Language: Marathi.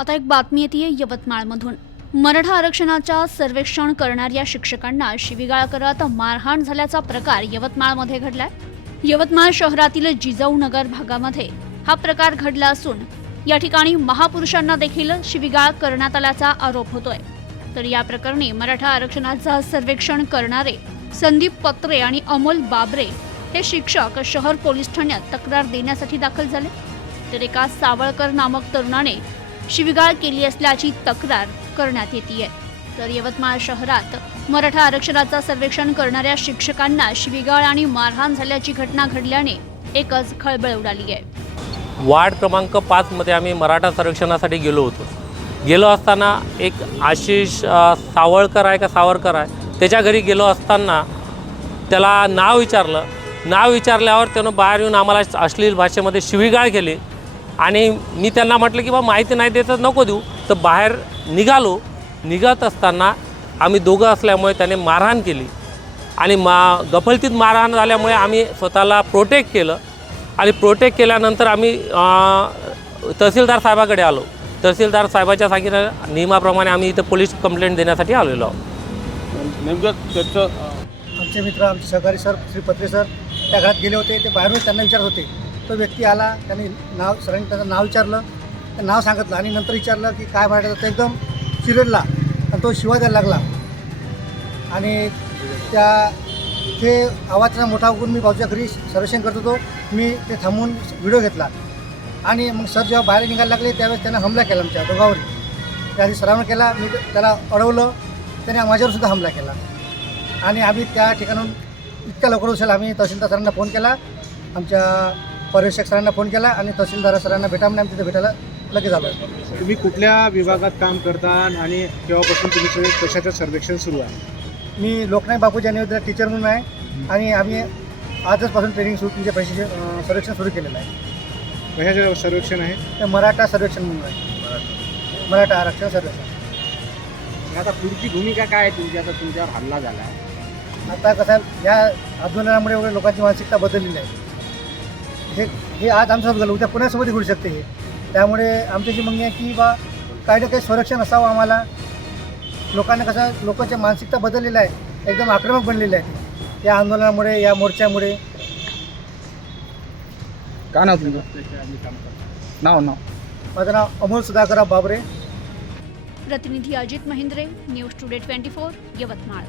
आता एक बातमी येते यवतमाळमधून. मराठा आरक्षणाच्या सर्वेक्षण करणाऱ्या शिक्षकांना शिवीगाळ करत मारहाण झाल्याचा प्रकार यवतमाळमध्ये घडलाय. यवतमाळ शहरातील जिजाऊ नगर भागामध्ये हा प्रकार घडला असून या ठिकाणी महापुरुषांना देखील शिवीगाळ करण्यात आल्याचा आरोप होतोय. तर या प्रकरणी मराठा आरक्षणाचं सर्वेक्षण करणारे संदीप पत्रे आणि अमोल बाबरे हे शिक्षक शहर पोलीस ठाण्यात तक्रार देण्यासाठी दाखल झाले. तर एका सावळकर नामक तरुणाने शिवीगाळ केली असल्याची तक्रार करण्यात येते तर यवतमाळ शहरात मराठा आरक्षणाचा सर्वेक्षण करणाऱ्या शिक्षकांना शिवीगाळ आणि मारहाण झाल्याची घटना घडल्याने एकच खळबळ उडाली आहे वार्ड क्रमांक पाचमध्ये आम्ही मराठा संरक्षणासाठी गेलो होतो. गेलो असताना एक आशिष सावळकर आहे का सावरकर आहे त्याच्या घरी गेलो असताना त्याला नाव विचारलं. नाव विचारल्यावर त्यानं बाहेर येऊन आम्हाला अश्लील भाषेमध्ये शिवीगाळ केली. आणि मी त्यांना म्हटलं की बा माहिती नाही देत नको देऊ. तर बाहेर निघालो. निघत असताना आम्ही दोघं असल्यामुळे त्याने मारहाण केली. आणि मा गफलतीत मारहाण झाल्यामुळे आम्ही स्वतःला प्रोटेक्ट केलं. आणि प्रोटेक्ट केल्यानंतर आम्ही तहसीलदार साहेबाकडे आलो. तहसीलदार साहेबाच्या सांगितलं नियमाप्रमाणे आम्ही इथं पोलीस कंप्लेंट देण्यासाठी आलेलो आहोत. नेमकं त्याचं आमचे मित्र आमचे सहकारी सर श्री पत्रे सर त्या घरात गेले होते. ते बाहेरून त्यांना विचारत होते. तो व्यक्ती आला त्यांनी नाव सरांनी त्याचं नाव विचारलं ते नाव सांगितलं आणि नंतर विचारलं की काय मारायचं तर एकदम चिरडला आणि तो शिवा द्यायला लागला. आणि त्या ते आवाज त्याचा मोठा होऊन मी बाजूच्या घरी सर्वेक्षण करत होतो. मी ते थांबून व्हिडिओ घेतला. आणि मग सर जेव्हा बाहेर निघायला लागले त्यावेळेस त्यानं हमला केला आमच्या दोघावर. त्याआधी सरावण केला मी त्याला अडवलं त्याने माझ्यावर सुद्धा हमला केला. आणि आम्ही त्या ठिकाणून इतक्या लवकर उचल आम्ही तहसीलदार सरांना फोन केला. आमच्या पर्यवेक्षक सरांना फोन केला आणि तहसीलदार सरांना भेटा म्हणून आम्ही तिथे भेटायला लगेच आलो. तुम्ही कुठल्या विभागात काम करता आणि केव्हापासून तुमचं कशाचं सर्वेक्षण सुरू आहे? मी लोकनाथ बापू जानेवारीला टीचर म्हणून आहे आणि आम्ही आजचपासून ट्रेनिंग सुरू म्हणजे प्रशिक्षण सर्वेक्षण सुरू केलेलं आहे. कशाचं सर्वेक्षण आहे? ते मराठा सर्वेक्षण म्हणून आहे. मराठा आरक्षण सर्वेक्षण. आता पुढची भूमिका काय आहे तुमची? आता तुमच्यावर हल्ला झाला आता कसं या आंदोलनामुळे एवढ्या लोकांची मानसिकता बदललेली आहे हे हे आज आमच्यासोबत झालं. उद्या पुण्यासोबत घडू शकते हे. त्यामुळे आमची जी मागणी आहे की बा काही ना काही संरक्षण असावं आम्हाला. लोकांना कसं लोकांची मानसिकता बदललेली आहे एकदम आक्रमक बनलेली आहे या आंदोलनामुळे या मोर्चामुळे. का नाव तुमचं? नाव नाव. माझं नाव अमोल सुधाकरराव बाबरे. प्रतिनिधी Ajit Mahindre news today twenty four Yavatmal.